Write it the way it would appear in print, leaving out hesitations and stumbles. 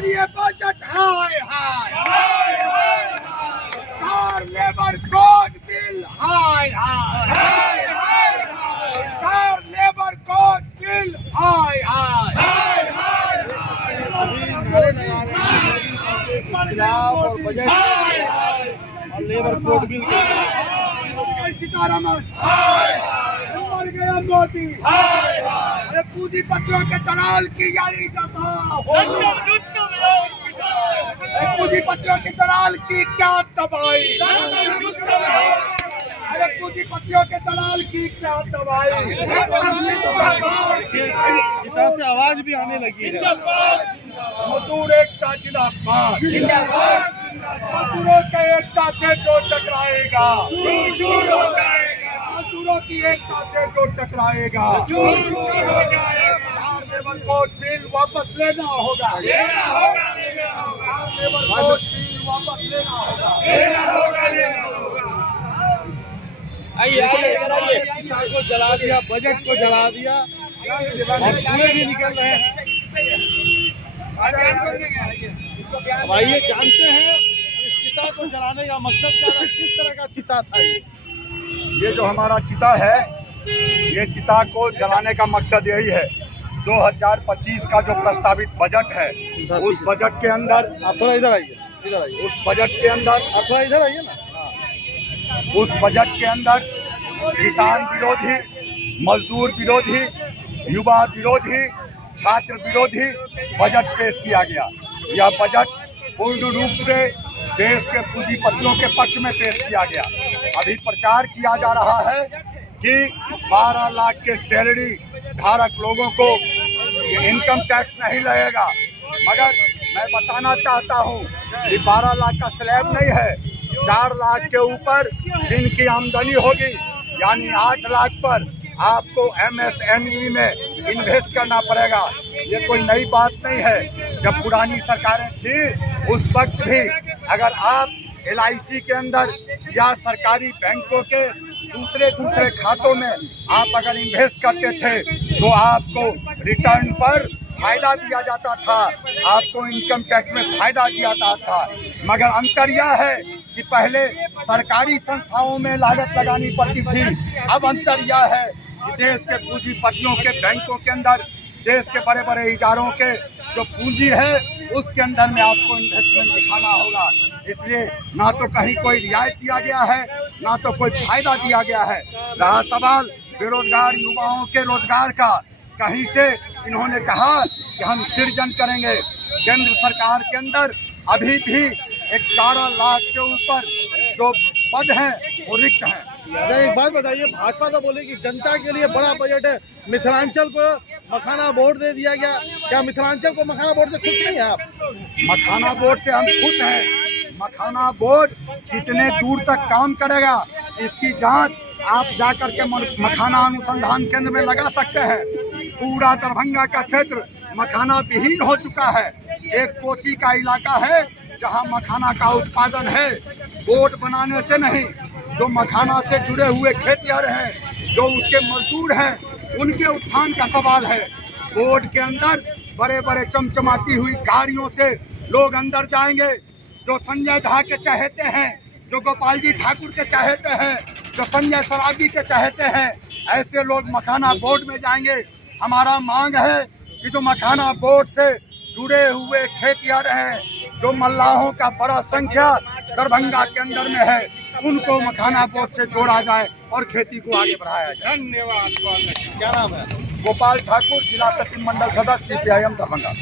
केंद्रीय बजट हाय हाय, car labour code bill हाय हाय, car labour code bill हाय हाय। सभी नारे लगा रहे हैं खिलाफ और बजट और लेबर कोड बिल के। सीतारामन मर गया मोदी, अरे पूंजीपतियों के दलाल की यही दशा हो, पूंजीपतियों के दलाल की क्या तबाही, अरे पूंजीपतियों के दलाल की क्या तबाही। चिता से आवाज भी आने लगी है। मजदूर एकता जिंदाबाद, मजदूरों के एकता से जो टकराएगा, मजदूरों की एकता से जो टकराएगा, लेबर कोड बिल वापस लेना होगा, लेबर कोड बिल वापस लेना होगा। आइए चिता को जला दिया, बजट को जला दिया और धुएं भी निकल रहे हैं। अब आइए जानते हैं इस चिता को जलाने का मकसद क्या था, किस तरह का चिता था ये जो हमारा चिता है, ये चिता को जलाने का मकसद यही है। 2025 का जो प्रस्तावित बजट है, उस बजट के अंदर आप थोड़ा इधर आइए, उस बजट के अंदर आप थोड़ा इधर आइए ना। उस बजट के अंदर किसान विरोधी, मजदूर विरोधी, युवा विरोधी, छात्र विरोधी बजट पेश किया गया। यह बजट पूर्ण रूप से देश के पूंजीपतियों के पक्ष में पेश किया गया। अभी प्रचार किया जा रहा है कि 12 लाख के सैलरी धारक लोगों को इनकम टैक्स नहीं लगेगा, मगर मैं बताना चाहता हूं कि 12 लाख का स्लैब नहीं है, 4 लाख के ऊपर दिन की आमदनी होगी, यानी 8 लाख पर आपको MSME में इन्वेस्ट करना पड़ेगा। ये कोई नई बात नहीं है। जब पुरानी सरकारें थी उस वक्त भी अगर आप LIC के अंदर या सरकारी बैंकों के दूसरे खातों में आप अगर इन्वेस्ट करते थे तो आपको रिटर्न पर फायदा दिया जाता था, आपको इनकम टैक्स में फायदा दिया जाता था। मगर अंतर यह है कि पहले सरकारी संस्थाओं में लागत लगानी पड़ती थी, अब अंतर यह है कि देश के पूंजीपतियों के बैंकों के अंदर, देश के बड़े बड़े इदारों के जो पूंजी है उसके अंदर में आपको इन्वेस्टमेंट दिखाना होगा। इसलिए ना तो कहीं कोई रियायत दिया गया है, ना तो कोई फायदा दिया गया है। रहा सवाल बेरोजगार युवाओं के रोजगार का, कहीं से इन्होंने कहा कि हम सृजन करेंगे। केंद्र सरकार के अंदर अभी भी 11 लाख के ऊपर जो पद हैं वो रिक्त हैं। एक बात बताइए, भाजपा तो बोले कि जनता के लिए बड़ा बजट है, मिथिलांचल को मखाना बोर्ड दे दिया गया, क्या मिथिलांचल को मखाना बोर्ड से खुश नहीं है आप? मखाना बोर्ड से हम खुश हैं। मखाना बोर्ड कितने दूर तक काम करेगा इसकी जांच आप जाकर के मखाना अनुसंधान केंद्र में लगा सकते हैं। पूरा दरभंगा का क्षेत्र मखाना विहीन हो चुका है। एक कोसी का इलाका है जहां मखाना का उत्पादन है। बोर्ड बनाने से नहीं, जो मखाना से जुड़े हुए खेतिहर हैं, जो उसके मजदूर हैं, उनके उत्थान का सवाल है। बोर्ड के अंदर बड़े बड़े चमचमाती हुई गाड़ियों से लोग अंदर जाएंगे, जो संजय झा के चाहते हैं, जो गोपाल जी ठाकुर के चाहते हैं, जो संजय सराबी के चाहते हैं, ऐसे लोग मखाना बोर्ड में जाएंगे। हमारा मांग है कि जो मखाना बोर्ड से जुड़े हुए खेतिहर हैं, जो मल्लाहों का बड़ा संख्या दरभंगा के अंदर में है, उनको मखाना बोर्ड से जोड़ा जाए और खेती को आगे बढ़ाया जाए। धन्यवाद। क्या नाम है? गोपाल ठाकुर, जिला सचिव मंडल सदस्य CPIM दरभंगा।